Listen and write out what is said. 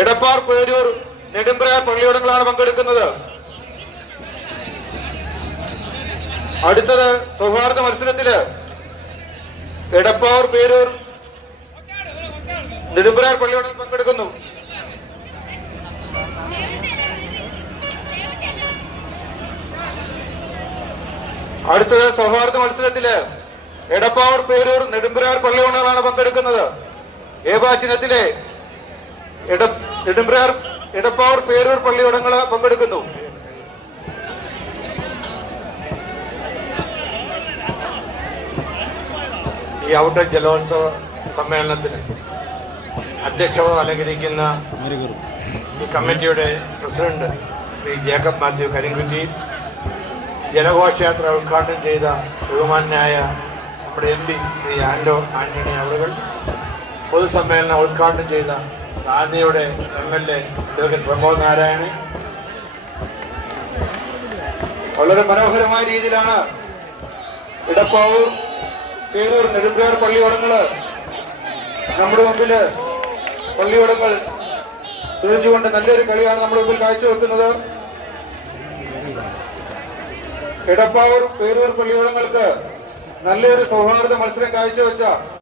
എടപ്പാർ പേരൂർ നെടുമ്പ്രയാർ പള്ളിയോടങ്ങളാണ് പങ്കെടുക്കുന്നത്. അടുത്തത് സൗഹാർദ്ദ മത്സരത്തില് എടപ്പാർ പേരൂർ നെടുമ്പ്രയാർ പള്ളിയോടങ്ങൾ പങ്കെടുക്കുന്നു. അടുത്തത് സൗഹാർദ്ദ മത്സരത്തില് എടപ്പാവൂർ പേരൂർ നെടുമ്പ്രയാർ പള്ളിയോടങ്ങളാണ് പങ്കെടുക്കുന്നത്. ഏകാചിഹ്നത്തിലെ നെടുമ്പ്രയാർ എടപ്പാവൂർ പേരൂർ പള്ളിയോടങ്ങള് പങ്കെടുക്കുന്നു. ഈ ഔട്ടർ ജലോത്സവ സമ്മേളനത്തിന് അധ്യക്ഷത അലങ്കരിക്കുന്ന ഈ കമ്മിറ്റിയുടെ പ്രസിഡന്റ് ശ്രീ ജേക്കബ് മാത്യു കരിങ്കുറ്റി, ജനഘോഷയാത്ര ഉദ്ഘാടനം ചെയ്ത ബഹുമാന്യായ നമ്മുടെ MP ശ്രീ ആന്റണി അവറുകൾ, പൊതുസമ്മേളനം ഉദ്ഘാടനം ചെയ്ത റാന്നിയുടെ MLA അഡ്വക്കേറ്റ് പ്രമോദ് നാരായണൻ, വളരെ മനോഹരമായ രീതിയിലാണ് എടപ്പാവൂർ പേരൂർ നെടുമ്പ്രയാർ പള്ളിയോടങ്ങള് നമ്മുടെ മുമ്പില് പള്ളിയോടങ്ങൾ തുഴഞ്ഞുകൊണ്ട് നല്ലൊരു കളിയാണ് നമ്മുടെ മുമ്പിൽ കാഴ്ചവെക്കുന്നത്. എടപ്പാവൂർ പേരൂർ പള്ളിയോടങ്ങൾക്ക് നല്ലൊരു സൗഹാർദ്ദ മത്സരം കാഴ്ചവെച്ച